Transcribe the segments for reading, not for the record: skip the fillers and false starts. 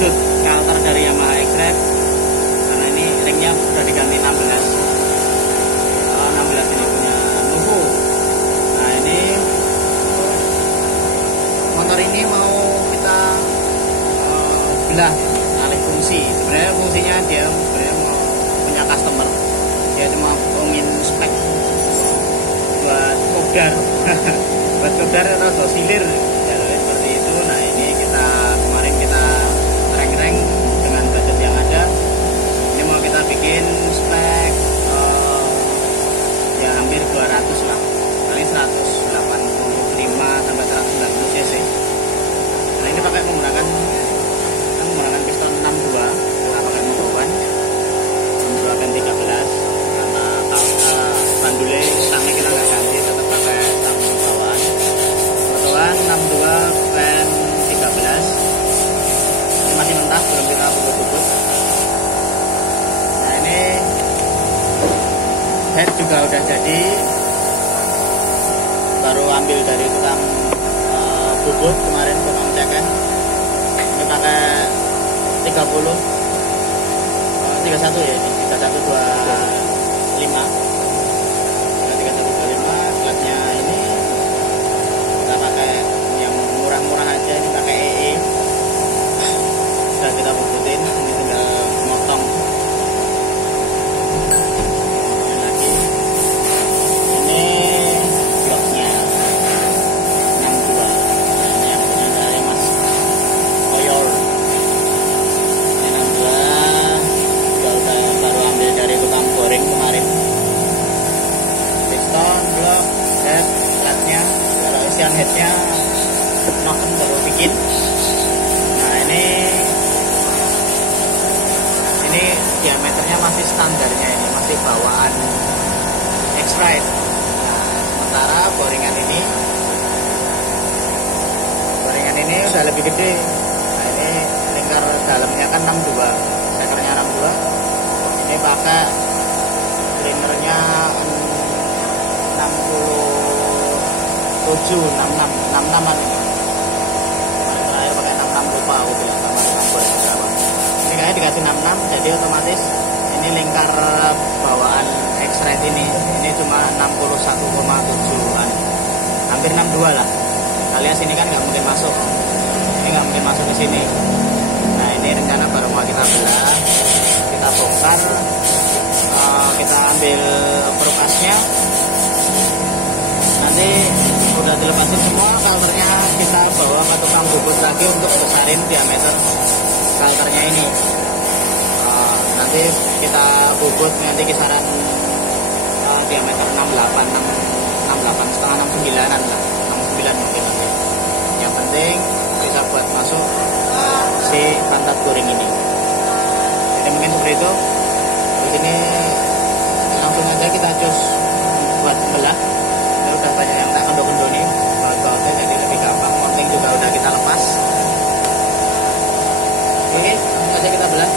wujud kalter dari Yamaha X-Ride, karena ini ringnya sudah diganti 16 ini punya Nuvo. Nah ini motor ini mau kita belah alih fungsi. Sebenarnya fungsinya dia sebenarnya mau punya customer, dia cuma ingin spek buat kopdar buat kopdar atau dosilir ya, seperti itu. Nah ini kemarin kita reng-reng dengan budget yang ada, ini mau kita bikin spek ya hampir 200 lah, paling 185 sampai 190 cc. Nah ini pakai menggunakan piston 62, kita pakai motor 62 kan 13, karena bandulnya stangnya kita nggak ganti, tetap pakai stang bawaan. Motor 62 pen 13, ini masih mentah, belum kita bubut-bubut. Nah ini head juga udah jadi, baru ambil dari tukang bubut kemarin, tukang cekan. Ini pakai 31 ya, ini 3125 platnya. Ini kita pakai yang murah-murah aja, ini pakai EE, sudah kita bubutin, ini tinggal motong lagi. Ini bloknya 62, ini yang punya dari Mas Koyor. Ini 62 juga baru ambil dari tukang boring kemarin. Piston, blok, head, platnya, kalau isian headnya noken baru bikin. Nah ini diameternya masih standarnya, ini masih bawaan X-Ride. Nah sementara boringan ini udah lebih gede. Nah ini lingkar dalamnya kan 62, stekernya 62. Ini pakai linernya 67, 66 an. Kemarin terakhir pakai 66, lupa aku bilang sama tukang boring berapa. Ini kayaknya dikasih 66, jadi otomatis ini lingkar bawaan X-Ride ini cuma 61,7an, hampir 62 lah. Alias ini kan nggak mungkin masuk, ini nggak mungkin masuk ke sini. Nah ini rencana baru mau kita belah, kita bongkar, kita ambil perukasnya, nanti udah dilepasin semua kalternya, kita bawa ke tukang bubut lagi untuk besarin diameter kalternya ini. Nanti kita bubut nanti kisaran diameter 68 setengah 69an lah, 69 mungkin nanti. Yang penting bisa buat masuk si pantat touring ini. Jadi mungkin seperti itu. Terus ini langsung aja kita cus buat belah. Ini udah banyak yang tak kendor-kendor nih, baut-bautnya jadi lebih gampang. Mounting juga udah kita lepas. Oke, langsung aja kita belah.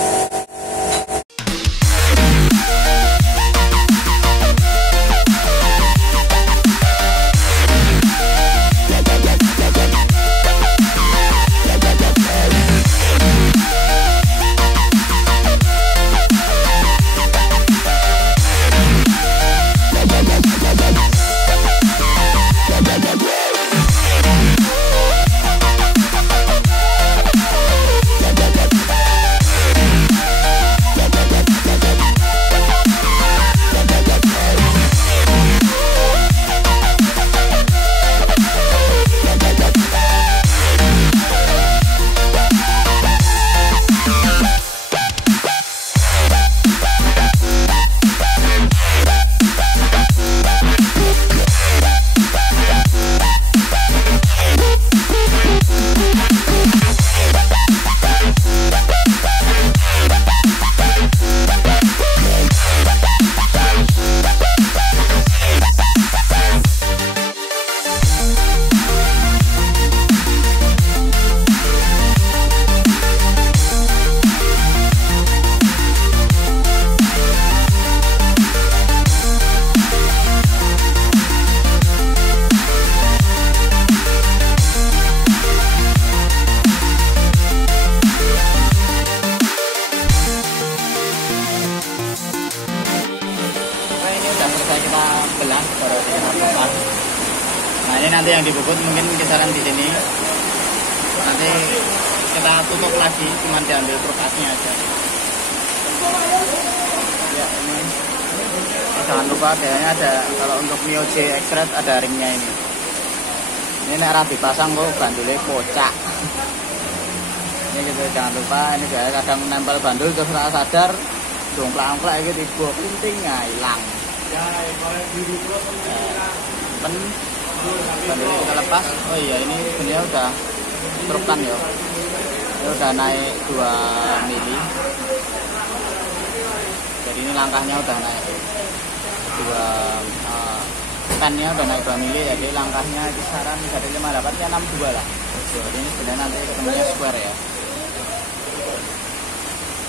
nanti yang dibubut mungkin kisaran di sini. Nanti kita tutup lagi, cuma diambil perkasnya aja. Ya ini. Jangan lupa kayaknya ada, kalau untuk Mio J X-Red ada ringnya ini. Ini nek dipasang kok bandulnya kocak. Ini gitu, jangan lupa ini guys, kadang nempel bandul terus nggak sadar jongklak-jongklak gitu tiba pentingnya hilang. Bandulnya kita lepas. Oh iya, ini sebenarnya udah trukkan ya. Ini udah naik 2 mili. Jadi ini langkahnya udah naik 2 pennya udah naik 2 mili, jadi langkahnya kisaran dari 58 ke 62 lah. Jadi ini sebenarnya nanti ketemunya square ya.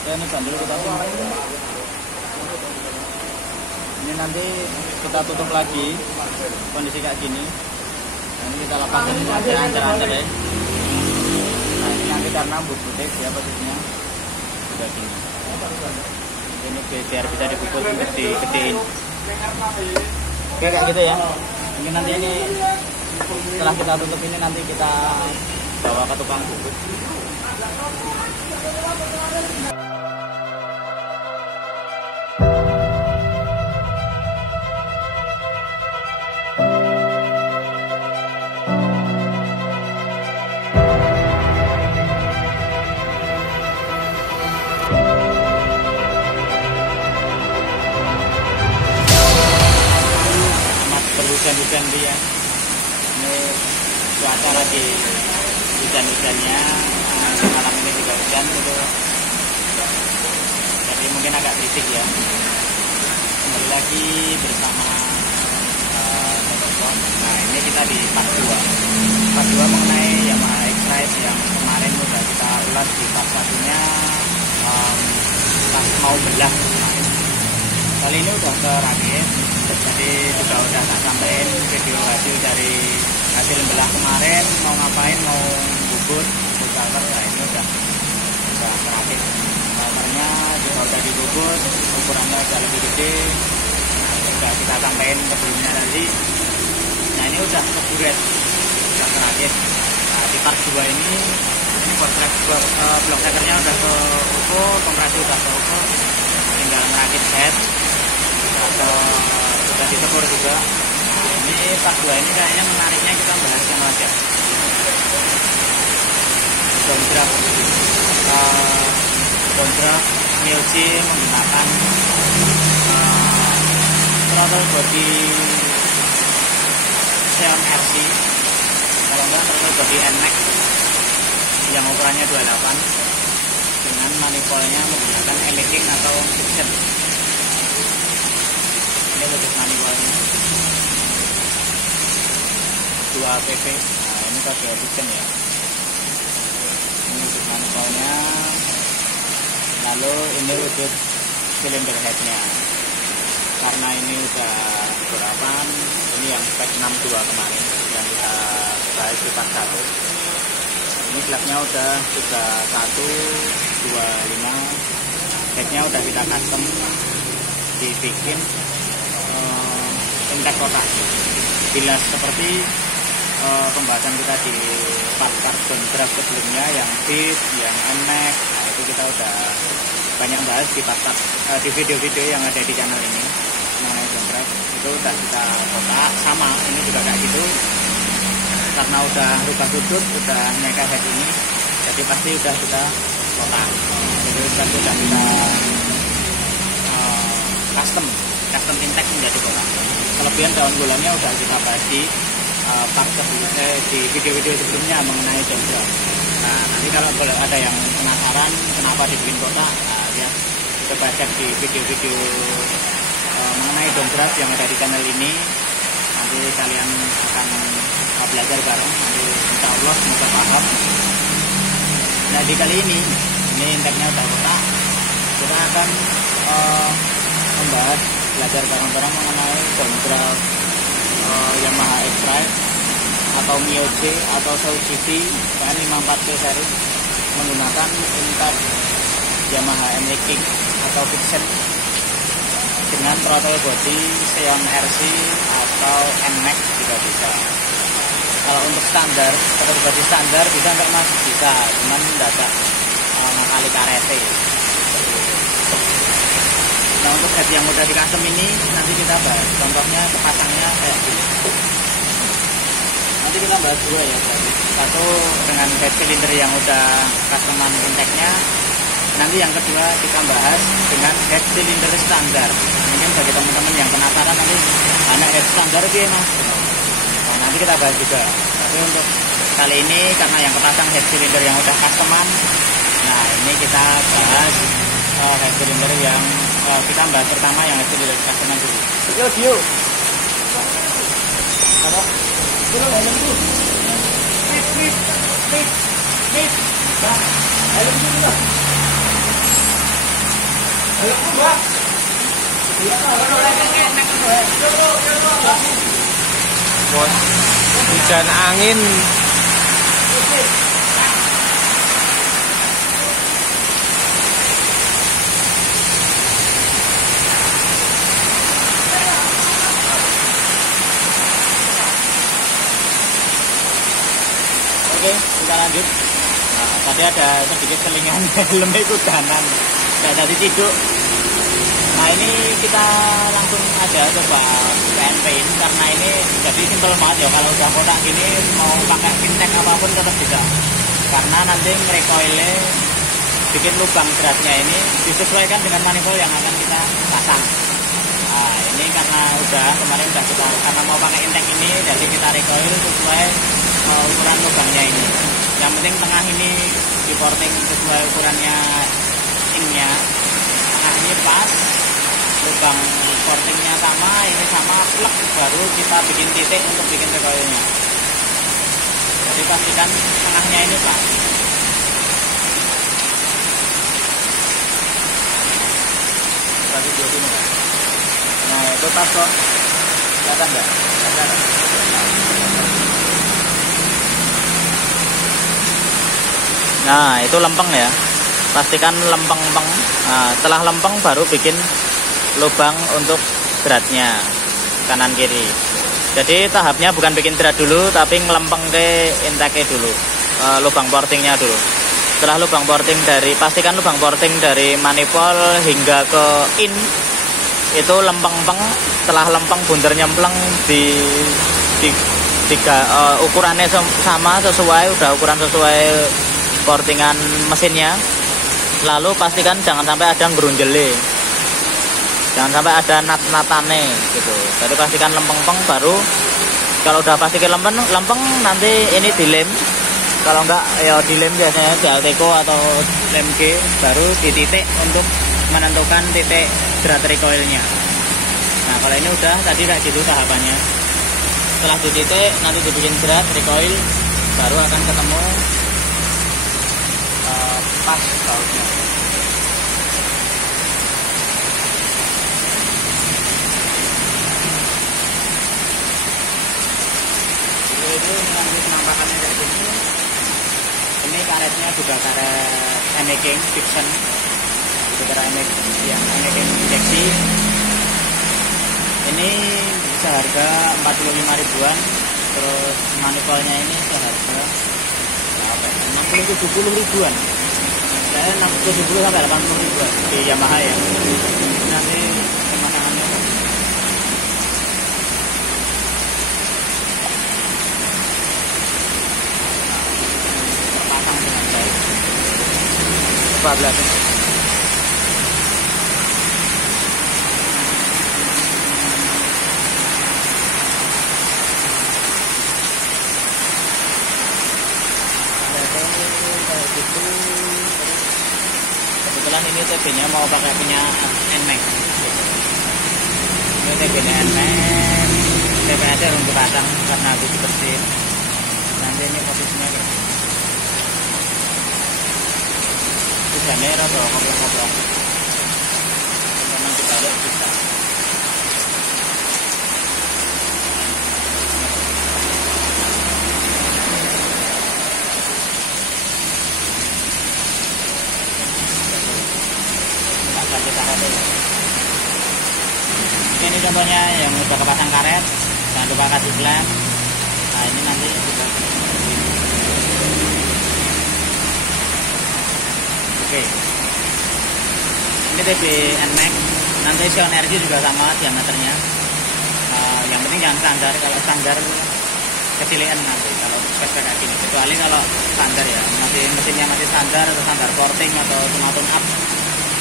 Ya ini bandul kita simpan. Ini nanti kita tutup lagi kondisi kayak gini. Nah, ini kita lepasin aja ancar-ancar ya. Nah ini nanti karena bubutnya dia posisinya sudah gini. Ini biar bisa dibubut untuk digedein. Oke kayak gitu ya. Ini nanti ini setelah kita tutup ini nanti kita bawa ke tukang bubut. Hujan-hujan dia, ini cuaca lagi hujan-hujannya, malam ini juga hujan gitu, jadi mungkin agak berisik ya. Kembali lagi bersama Motorsport. Nah ini kita di part 2 mengenai Yamaha X-Ride yang kemarin udah kita ulas di part 1-nya pas mau belah kemarin. Kali ini udah terakhir. Jadi juga udah tak sampein video hasil dari hasil belah kemarin, mau ngapain, mau bubut kalter. Nah ini udah terakhir. Kalternya juga udah dibubut, ukurannya udah lebih gede. Nah, udah kita sampein sebelumnya tadi. Nah ini udah keburet, udah terakhir. Nah di part 2 ini blok trackernya udah ke uko, kompresi udah ke uko, tinggal merakit head atau sudah ditekur juga. Nah ini part 2 ini kayaknya menariknya kita bahas yang aja downdraft Mio J menggunakan throttle body Xeon RC, kalau enggak throttle body NMAX yang ukurannya 28 dengan manifoldnya menggunakan Elecking atau Fiction. Ini bentuk manifoldnya 2 pp. Nah ini pakai Fiction ya. Ini bentuk manifoldnya. Lalu ini wujud silinder headnya. Karena ini udah berapa? Ini yang spek 62 kemarin yang kita bahas di part 1. Ini flapnya udah 3125, headnya udah kita custom, dibikin intek kotak. Bila seperti pembahasan kita di part-part downdraft sebelumnya yang beat, yang NMAX, nah itu kita udah banyak bahas di part-part di video-video yang ada di channel ini mengenai downdraft. Itu udah kita kotak, sama ini juga kayak gitu. Karena udah rubah sudut, udah nyeka head ini, jadi pasti udah kita kotak. Jadi udah kita custom intek menjadi kotak. Kelebihan daun bulannya udah kita bahas di part sebelumnya, di video-video sebelumnya mengenai downdraft. Nah nanti kalau boleh ada yang penasaran kenapa dibikin kotak, nah, lihat coba cek di video-video mengenai downdraft yang ada di channel ini. Nanti kalian akan belajar bareng, nanti insya Allah semoga paham. Nah di kali ini inteknya udah kotak, kita akan membahas, belajar bareng-bareng mengenai downdraft Yamaha X-Ride atau Mio J atau South GT KN54P series menggunakan intek Yamaha Elecking atau Fiction dengan throttle body Xeon RC atau NMAX juga bisa. Kalau untuk standar, kategori standar bisa nggak mas? Bisa, cuman dadak ngakali karete. Nah untuk head yang udah di custom ini nanti kita bahas. Contohnya kepasangnya kayak gini. Nanti kita bahas dua ya berarti. Satu dengan head cylinder yang udah customan intake-nya. Nanti yang kedua kita bahas dengan head cylinder standar. Mungkin bagi teman-teman yang penasaran nanti anak head standar dia mas. Nah, nanti kita bahas juga. Tapi untuk kali ini karena yang kepasang head cylinder yang udah customan, nah ini kita bahas head cylinder yang kita bahas pertama yang head cylinder customan dulu. Yo. Apa? Turun helm dulu. Nih. Bang, helm dulu bang. Helm dulu bang. Iya bang. Bos, hujan angin. Oke, kita lanjut. Nah, tadi ada sedikit selingan helmnya itu kanan, nggak jadi tidur. Nah ini kita langsung aja coba PN paint karena ini jadi simpel banget ya, kalau udah kotak gini mau pakai intake apapun tetap bisa, karena nanti recoilnya bikin lubang beratnya ini disesuaikan dengan manifold yang akan kita pasang. Nah ini karena kemarin udah kita karena mau pakai intake ini, jadi kita recoil sesuai ukuran lubangnya ini. Yang penting tengah ini di porting sesuai ukurannya inknya, tengah ini pas, lubang portingnya sama, ini sama, plek, baru kita bikin titik untuk bikin recoilnya. Jadi pastikan tengahnya ini pas. Tadi di sini. Nah itu pas kok, kelihatan nggak? Kelihatan. Nah itu lempeng ya, pastikan lempeng-lempeng. Nah setelah lempeng baru bikin lubang untuk dratnya kanan kiri. Jadi tahapnya bukan bikin drat dulu, tapi ngelempeng ke intake dulu, lubang portingnya dulu. Setelah lubang porting pastikan lubang porting dari manifold hingga ke in itu lempeng-lempeng. Setelah lempeng bundar nyempleng ukurannya sama sesuai, udah ukuran sesuai portingan mesinnya. Lalu pastikan jangan sampai ada gerunjele, jangan sampai ada nat-natane gitu. Jadi pastikan lempeng-lempeng, baru kalau udah pastikan lempeng nanti ini dilem. Kalau enggak ya dilem biasanya di Alteco atau lem G, baru dititik untuk menentukan titik drat recoilnya. Nah kalau ini udah tadi kayak gitu tahapannya. Setelah dititik nanti dibikin drat recoil, baru akan ketemu pas bautnya. Ini nanti penampakannya kayak gini. Ini karetnya juga karet making Gibson, itu karet yang making injeksi. Ini seharga 45 ribuan. Terus manifoldnya ini seharga 60-70 ribuan. Saya 70 sampai 80 ribuan di Yamaha ya. Nanti pemasangannya terpasang dengan baik. Coba belakang. Kebetulan ini TB-nya mau pakai punya NMAX. Ini TB-nya NMAX, TB-nya belum dipasang karena habis dibersihin. Nanti ini posisinya kayak hujannya rada koplong-koplong. Memang kita lihat bisa. Ini contohnya yang udah kepasang karet, jangan lupa kasih lem. Nah ini nanti kita. Oke, ini TB NMAX. Nanti Sion RG juga sama diameternya. Yang penting jangan standar. Kalau standar kecilian nanti kalau spek kayak gini. Kecuali kalau standar ya, mesinnya masih standar atau standar porting atau cuma tune up,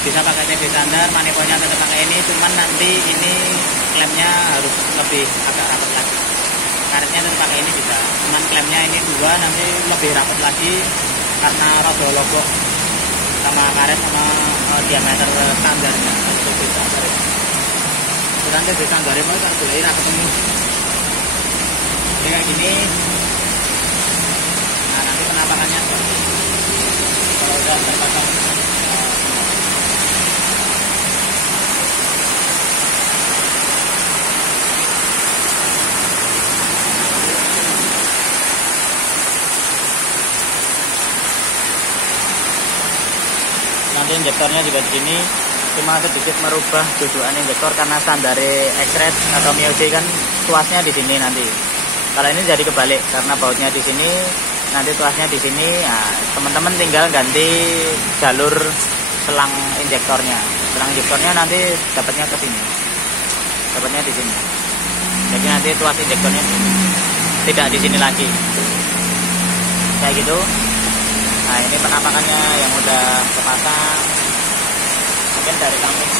bisa pakai TB standar. Manifolnya tetap pakai ini, cuman nanti ini klemnya harus lebih agak rapat lagi. Karetnya tetap pakai ini bisa, cuman klemnya ini dua, nanti lebih rapat lagi karena rodo logo sama karet sama diameter standarnya. TB standar bukan TB standar mau tak boleh ketemu kayak gini. Nah nanti penampakannya kalau udah terpasang. Nanti injektornya juga di sini, cuma sedikit merubah dudukan injektor karena standar X-Red atau MIOC kan tuasnya di sini nanti. Kalau ini jadi kebalik karena bautnya di sini, nanti tuasnya di sini. Nah, teman-teman tinggal ganti jalur selang injektornya. Selang injektornya nanti dapatnya ke sini, dapatnya di sini. Jadi nanti tuas injektornya tidak di sini lagi, kayak gitu. Nah ini penampakannya yang udah kepasang, mungkin dari samping.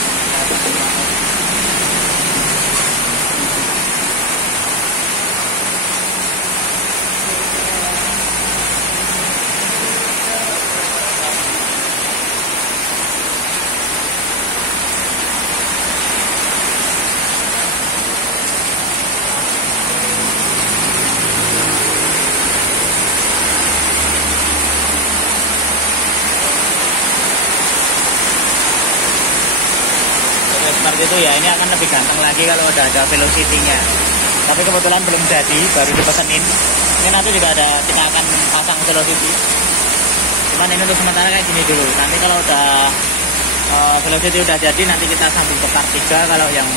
Seperti itu ya, ini akan lebih ganteng lagi kalau udah ada velocity-nya. Tapi kebetulan belum jadi, baru dipesenin. Ini nanti juga ada, kita akan pasang velocity. Cuman ini untuk sementara kayak gini dulu. Nanti kalau udah velocity udah jadi, nanti kita sambung ke part 3 kalau yang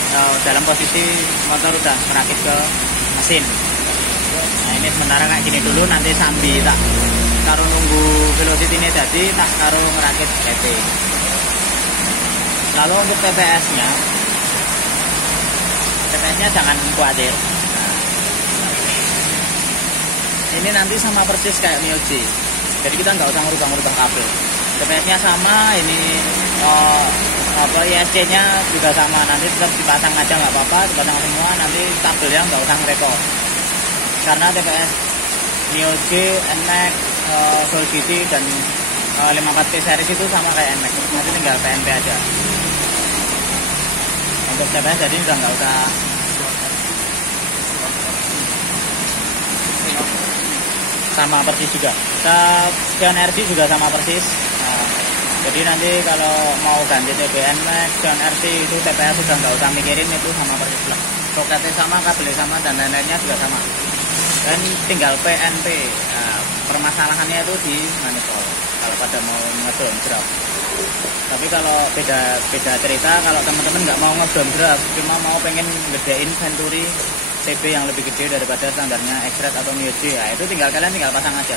dalam posisi motor udah merakit ke mesin. Nah ini sementara kayak gini dulu, nanti sambil tak taruh nunggu velocity-nya jadi, tak taruh merakit EP. Lalu untuk TPS-nya jangan khawatir. Nah, ini nanti sama persis kayak MIOC. Jadi kita nggak usah ngubah-ngubah kabel. TPS-nya sama, ini ISC-nya juga sama. Nanti tetap dipasang aja nggak apa-apa, dipasang semua. Nanti kabelnya nggak usah ngerepot. Karena TPS MIOC, NMAX, Solidity dan 54T series itu sama kayak NMAX. Nanti tinggal PNP aja. Untuk TPS jadi udah nggak usah. Sama persis juga. Sion RG juga sama persis. Nah, jadi nanti kalau mau ganti TBN Max, Sion RG itu TPS sudah nggak usah mikirin, itu sama persis lah. Soketnya sama, kabelnya sama, dan lain-lainnya juga sama. Dan tinggal PNP. Nah, permasalahannya itu di manifold. Kalau pada mau ngedon draft. Tapi kalau beda cerita, kalau teman-teman nggak mau ngedon draft, cuma mau pengen gedein Venturi TB yang lebih gede daripada standarnya X-Red atau MIOC, ya itu kalian tinggal pasang aja.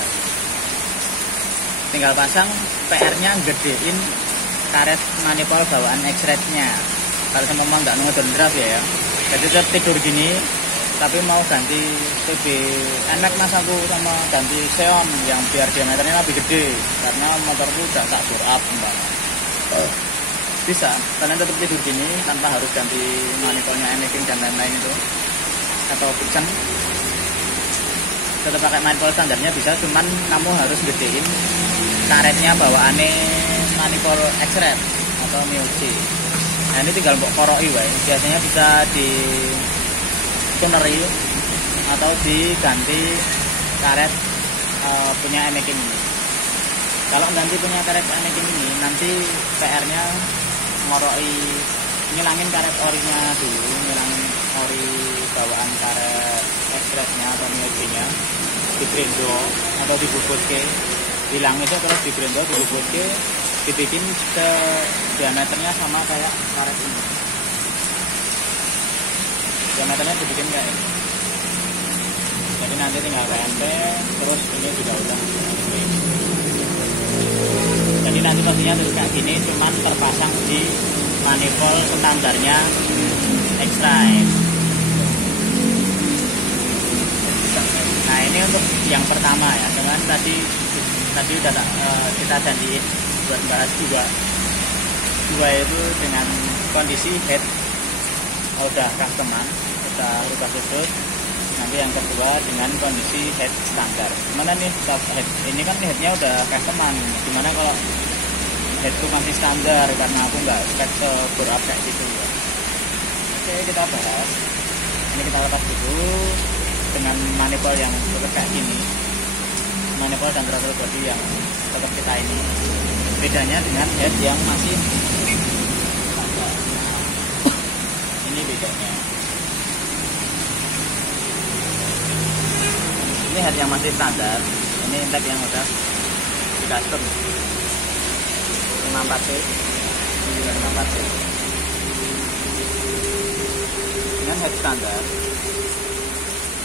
Tinggal pasang, PR-nya gedein karet manifold bawaan X-Red-nya. Kalau semua nggak ngedon draft ya. Jadi tetap tidur gini, tapi mau ganti TB NMAX mas aku sama ganti Xeon yang biar diameternya lebih gede karena motorku udah tak bore up bisa, kalian tetap tidur gini tanpa harus ganti manifoldnya anything dan lain-lain itu atau Pixen, tetap pakai manifold standarnya bisa, cuman kamu harus gedein karetnya bawaannya manifold X-Red atau MIOC. Nah ini tinggal koroi wae, biasanya bisa di tuneri atau diganti karet punya Enekin ini. Kalau ganti punya karet Enekin ini, nanti PR-nya ngoroi, ngilangin karet orinya dulu, ngilangin ori bawaan karet X-Red-nya atau MIOC-nya, di grendo atau dibubutke, hilang itu terus di grendo, dibubutke, dibikin diameternya sama kayak karet ini. Diameternya dibikin kayak ini. Jadi nanti tinggal PNP, terus ini juga udah. Jadi nanti pastinya terus kayak gini, cuman terpasang di manifold standarnya X-Drive. Nah ini untuk yang pertama ya, dengan tadi udah kita janjiin buat bahas dua itu dengan kondisi head udah customer, udah rubah sudut. Nanti yang kedua dengan kondisi head standar. Gimana nih head ini kan headnya udah customer, gimana kalau headku masih standar karena aku nggak spek seberat kayak gitu ya. Oke, kita bahas. Ini kita lepas dulu dengan manifold yang tetap kayak gini, manifold dan throttle body yang tetap kita ini. Bedanya dengan head yang masih standar. Ini bedanya. Ini head yang masih standar. Ini intake yang udah di custom 54C. Ini juga 54C. Dengan head standar,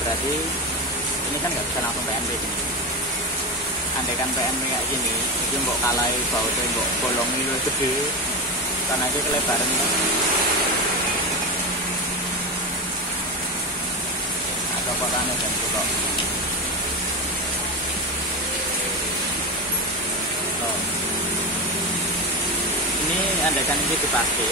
berarti ini kan nggak bisa langsung PNP ini. Andaikan PNP kayak gini, itu mbok kalai bautnya mbok bolongi lu gede, karena itu kelebaran kan. Ada kotaknya dan tutup. Oh. Ini andaikan ini dipakai,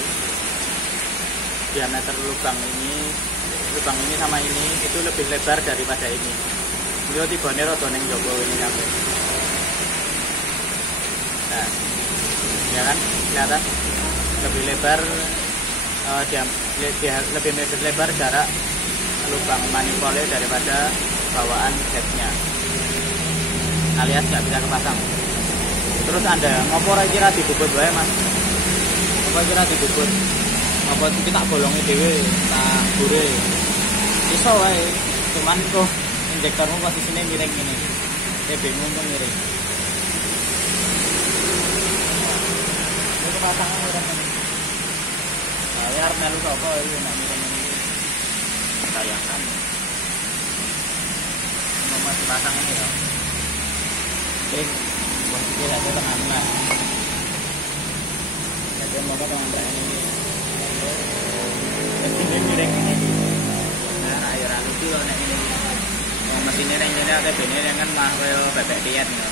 diameter lubang ini sama ini itu lebih lebar daripada ini. Beliau tibone rada ning njaba ini kabeh. Nah, ya kan kelihatan lebih lebar lebih lebar jarak lubang manifoldnya daripada bawaan headnya, alias nggak bisa kepasang. Terus Anda ngopo kira dibubut wae Mas? Ngopo kira dibubut? Ngopo iki tak bolongi dhewe, tak bure. Iso wae, cuman kok injektormu posisinya miring gini. TB-mu pun miring. Ini kepasangnya miring ini. Nah, ya arep melu sapa iki nek miring ini. Sayangkan. Mau masih pasang ini ya. Miring. Posisi ada tengah lah. Jadi mau ke tengah ini. Mesinnya miring ini. Nah, air lucu loh nek ini. Mesinnya yang ini ada bene yang kan mah koyo bebek diet ya.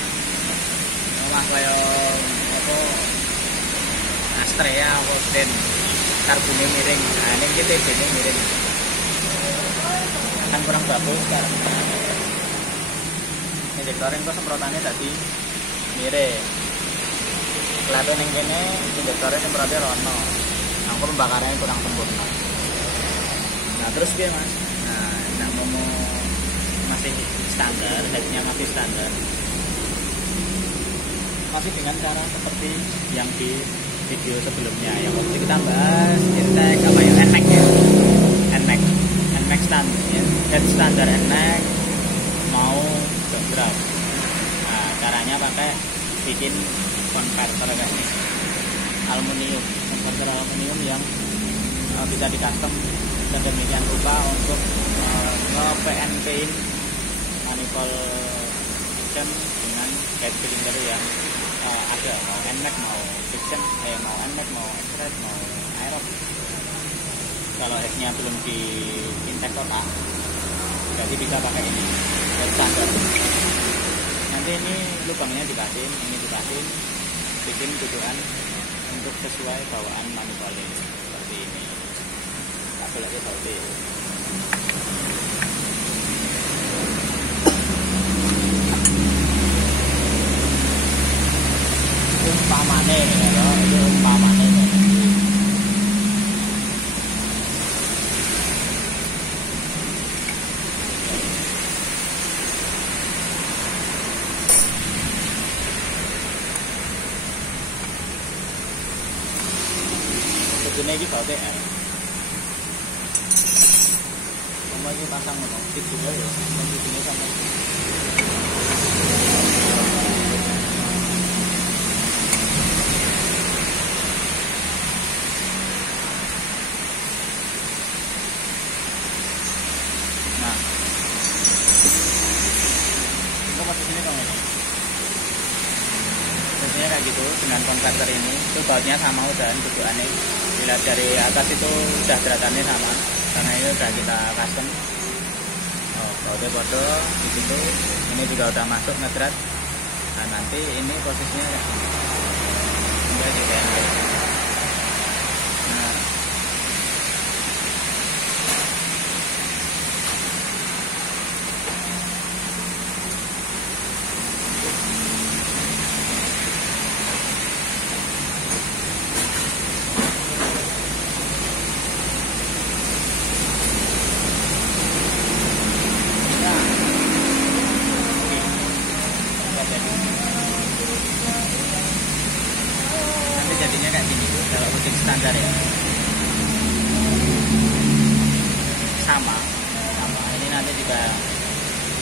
Mah koyo apa Astrea apa Den karbonnya miring. Nah, ini kita bene miring. Kan kurang bagus sekarang. Injektorin kok semprotannya tadi miring. Kelihatan yang kene injektornya semprotnya rono. Aku pembakarannya kurang sempurna. Nah terus dia Mas. Nah mau masih standar, headnya masih standar. Masih dengan cara seperti yang di video sebelumnya yang waktu kita bahas intake apa ya NMAX ya. NMAX standar, ya. Head standar NMAX mau jonggraf. Nah caranya pakai bikin konverter kayak ini. Konverter aluminium yang bisa di custom sedemikian rupa untuk nge-PNP-in manifold fiction dengan head cylinder yang ada mau NMAX mau fiction, mau NMAX mau X-Drive mau Aerox. Kalau headnya belum di intake total, jadi bisa pakai ini head standar. Nanti ini lubangnya dipasin, ini dipasin, bikin tujuan untuk sesuai bawaan manifold seperti ini. Tak boleh seperti umpamane ya, itu umpamane. Ini iki bautnya L. Kamu lagi pasang ngomong, fit juga ya, posisinya sama. Nah, kayak gitu dengan konverter ini. Itu bautnya sama udah tujuannya. Dilihat dari atas itu udah deratannya sama karena ini udah kita custom. Oh, bautnya bodoh di situ. Ini juga udah masuk ngedrat. Nah, nanti ini posisinya kayak gini. Enggak di BNB. Nah, jadinya kayak gini kalau butik standar ya, sama ini nanti juga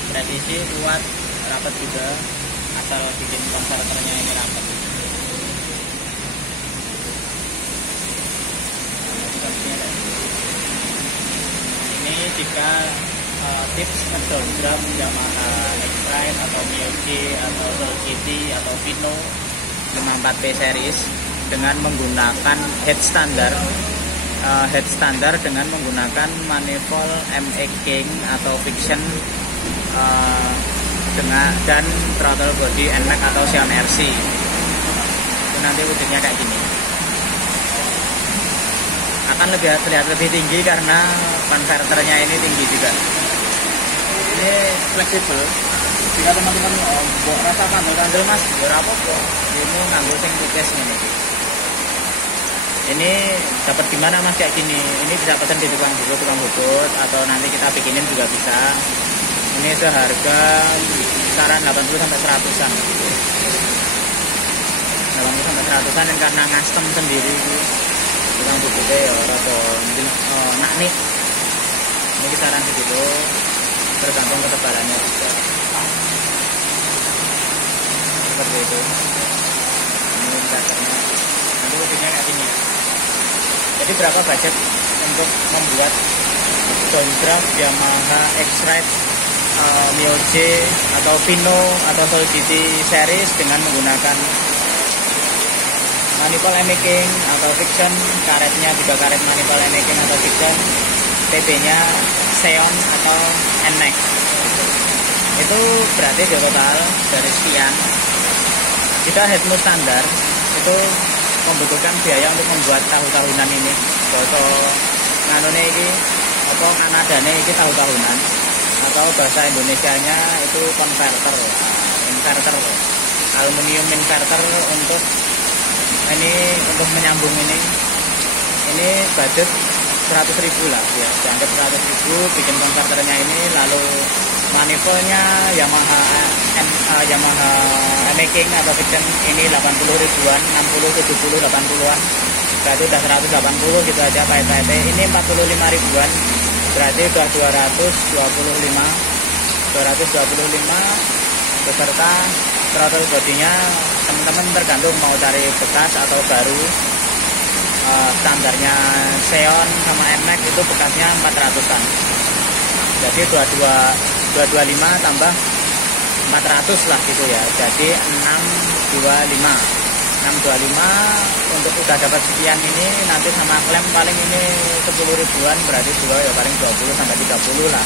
presisi kuat, rapat juga, asal bikin konverternya ini rapat. Ini jika tips ngedon drum Yamaha X-Rite atau MIOG atau Soul City atau Pino 54P series dengan menggunakan head standar dengan menggunakan manifold ME King atau Fiction dan throttle body NMAX atau Xion RC. Itu nanti wujudnya kayak gini. Akan terlihat lebih tinggi karena konverternya ini tinggi juga. Ini fleksibel. Jika teman-teman rasa kandel mas, ya apa-apa. Ini nganggo sing tukes ini. Ini dapat di mana mas kayak gini? Ini bisa pesan di tukang bubut atau nanti kita bikinin juga bisa. Ini seharga kisaran 80 sampai 100-an. 80 sampai 100-an dan karena custom sendiri tukang bubutnya ya rada nak nih. Ini kisaran segitu tergantung ketebalannya juga. Seperti itu. Ini dasarnya. Nanti wujudnya kayak gini ya. Jadi berapa budget untuk membuat downdraft Yamaha X-Rite, MIOG atau Pino atau Soul City series dengan menggunakan manifold ME King atau Fiction, karetnya juga karet manifold ME King atau Fiction, TB-nya Xion atau NMAX. Itu berarti di total dari sekian. Jika headmu standar itu membutuhkan biaya untuk membuat tahu-tahunan ini. Bahasa nganone iki apa Kanadane iki tahu-tahunan atau bahasa Indonesianya itu konverter, inverter, aluminium inverter untuk menyambung ini budget 100.000 lah ya, dianggap 100.000 bikin konverternya ini. Lalu manifoldnya Yamaha ME King atau Fiction ini 80 ribuan, 60, 70, 80-an, berarti udah 180 gitu aja pahit-pahitnya. Ini 45 ribuan, berarti udah 225 beserta throttle bodinya. Teman-teman tergantung mau cari bekas atau baru. Standarnya Xion sama NMAX itu bekasnya 400-an, jadi 225 tambah 400 lah gitu ya, jadi 625 untuk udah dapat sekian ini. Nanti sama klaim paling ini 10 ribuan, berarti dua ya paling 20 sampai 30 lah.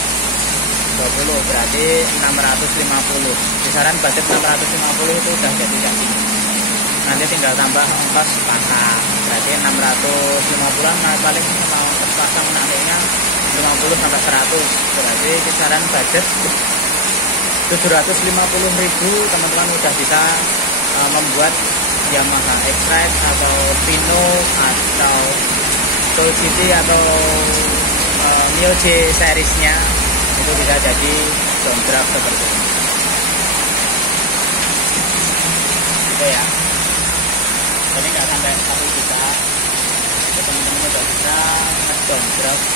20 berarti 650, kisaran budget 650 itu udah jadi gaji. Nanti tinggal tambah ongkos pasang, berarti 650-an. Nah, paling mau ongkos pasang nantinya 50 sampai 100, berarti kisaran budget 750.000. Teman-teman udah bisa membuat Yamaha X-Rite atau Pino atau Soul City atau MIOG seriesnya, itu bisa jadi downdraft seperti ini. Itu ya. Jadi nggak sampai 1 juta, teman-teman udah bisa downdraft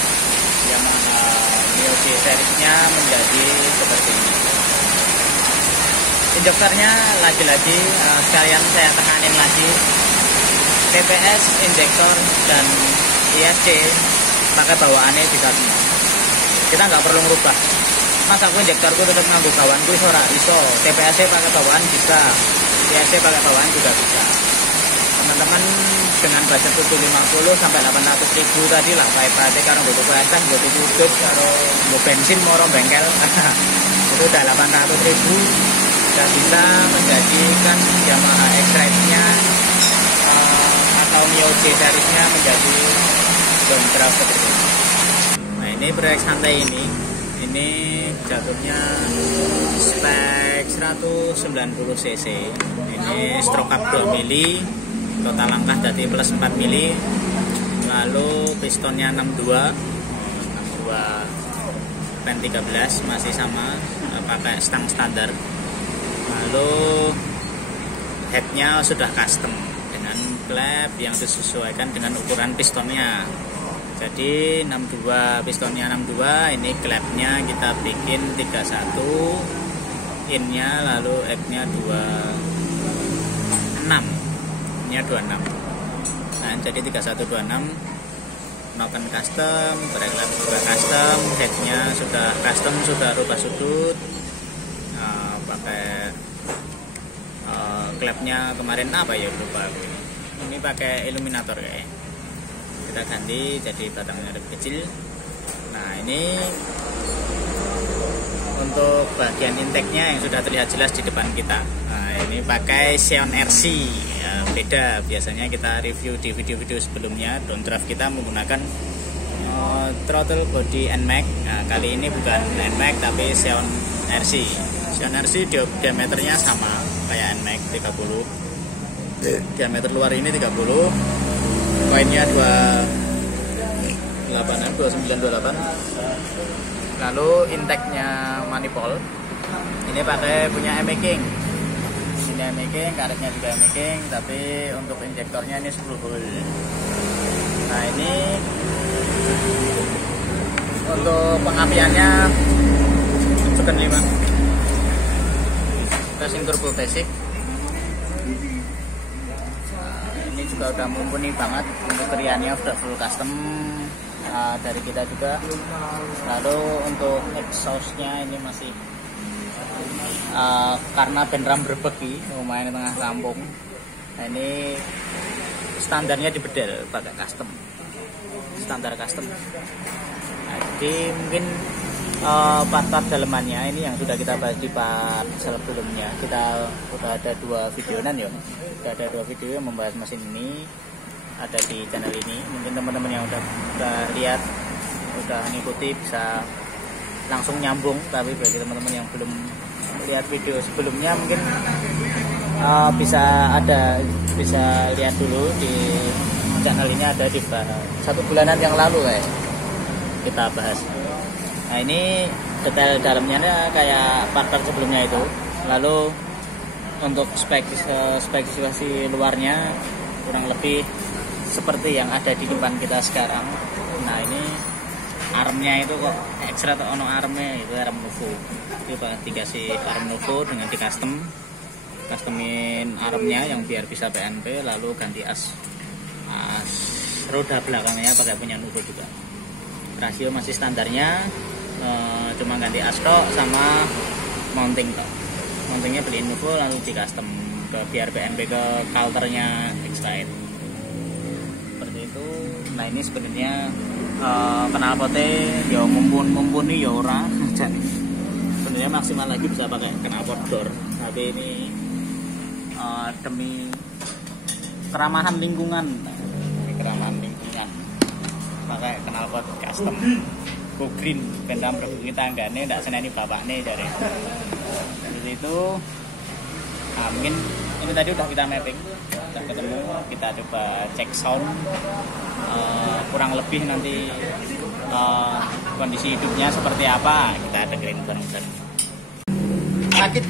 Yamaha MIOG seriesnya menjadi seperti ini. Injektornya lagi-lagi sekalian saya tekanin lagi, TPS, injektor dan ISC pakai bawaannya bisa semua. Kita nggak perlu merubah. Mas aku injektorku tetap nganggo bawaanku ora iso. TPS pakai bawaan bisa. CNC pakai bawahan juga bisa. Teman-teman dengan budget 750 sampai 800 ribu tadi lah, pakai kalau butuh kualitas, butuh hidup, kalau mau bensin, mau bengkel itu udah 800 ribu, sudah bisa menjadikan Yamaha X-Ride-nya atau Mio J series-nya menjadi drum truck seperti ini. Nah, ini proyek santai ini jatuhnya spek 190 cc. Ini stroke up 2 mili, total langkah dari plus 4 mili. Lalu pistonnya 62 pen 13 masih sama, pakai stang standar. Lalu headnya sudah custom dengan klep yang disesuaikan dengan ukuran pistonnya. Jadi 62, pistonnya 62, ini klepnya kita bikin 31 innya, lalu headnya 26, innya 26. Nah, jadi 3126, noken custom, brake lap juga custom, headnya sudah custom, sudah rubah sudut, pakai klepnya kemarin apa ya, lupa aku ini pakai illuminator kayaknya, kita ganti jadi batangnya lebih kecil. Nah, ini untuk bagian intake-nya yang sudah terlihat jelas di depan kita. Nah, ini pakai Xeon RC ya, beda. Biasanya kita review di video-video sebelumnya, downdraft kita menggunakan throttle body NMAX. Nah, kali ini bukan NMAX tapi Xeon RC. Xeon RC diameternya sama kayak NMAX 30. Diameter luar ini 30. Poinnya 2928. Lalu intake-nya manifold ini pakai punya M-King. Ini M-King, karetnya juga M-King, tapi untuk injektornya ini 10 volt. Nah, ini untuk pengapiannya Suken 5. Casing turbo basic. Ini juga udah mumpuni banget, untuk teriannya udah full custom dari kita juga. Lalu untuk exhaustnya ini masih karena benram berbeki, lumayan di tengah kampung. Nah, ini standarnya di bedel pakai custom, standar custom. Nah, jadi mungkin part-part dalemannya ini yang sudah kita bahas di part sebelumnya. Kita udah ada 2 videoan ya, udah ada 2 video yang membahas mesin ini, ada di channel ini. Mungkin teman-teman yang udah lihat, udah ngikuti bisa langsung nyambung. Tapi bagi teman-teman yang belum lihat video sebelumnya, mungkin bisa lihat dulu di channel ini, ada di 1 bulanan yang lalu kita bahas. Nah, ini detail dalamnya kayak part-part sebelumnya itu. Lalu untuk spesifikasi luarnya kurang lebih seperti yang ada di depan kita sekarang. Nah, ini armnya itu kok ekstra atau ono armnya, itu arm Nuvo. Itu dikasih arm Nuvo dengan di customin armnya yang biar bisa PNP. Lalu ganti as roda belakangnya pakai punya Nuvo juga. Rasio masih standarnya, cuma ganti as tok sama mounting tok. Mountingnya beliin Nuvo, lalu di custom biar PNP ke kalternya X-Ride seperti itu. Nah, ini sebenarnya knalpotnya ya mumpuni ya ora. Sebenarnya maksimal lagi bisa pakai knalpot door, tapi ini demi keramahan lingkungan, pakai knalpot custom go green, bentam berbunyi tanggane ndak seneni bapakne dari itu. Nah, mungkin ini tadi udah kita mapping, udah ketemu, kita coba cek sound, kurang lebih nanti kondisi hidupnya seperti apa, kita dengerin bareng-bareng. Rakit